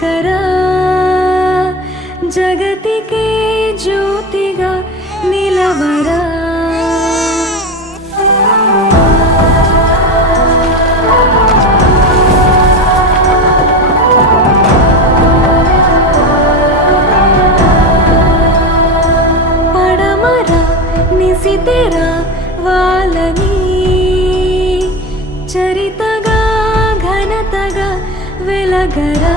శేఖరా జగతికే జ్యోతిగా నిలవరా. పడమరా నిసితెరా వాళ్ళని చరితగా ఘనతగా వెలగరా.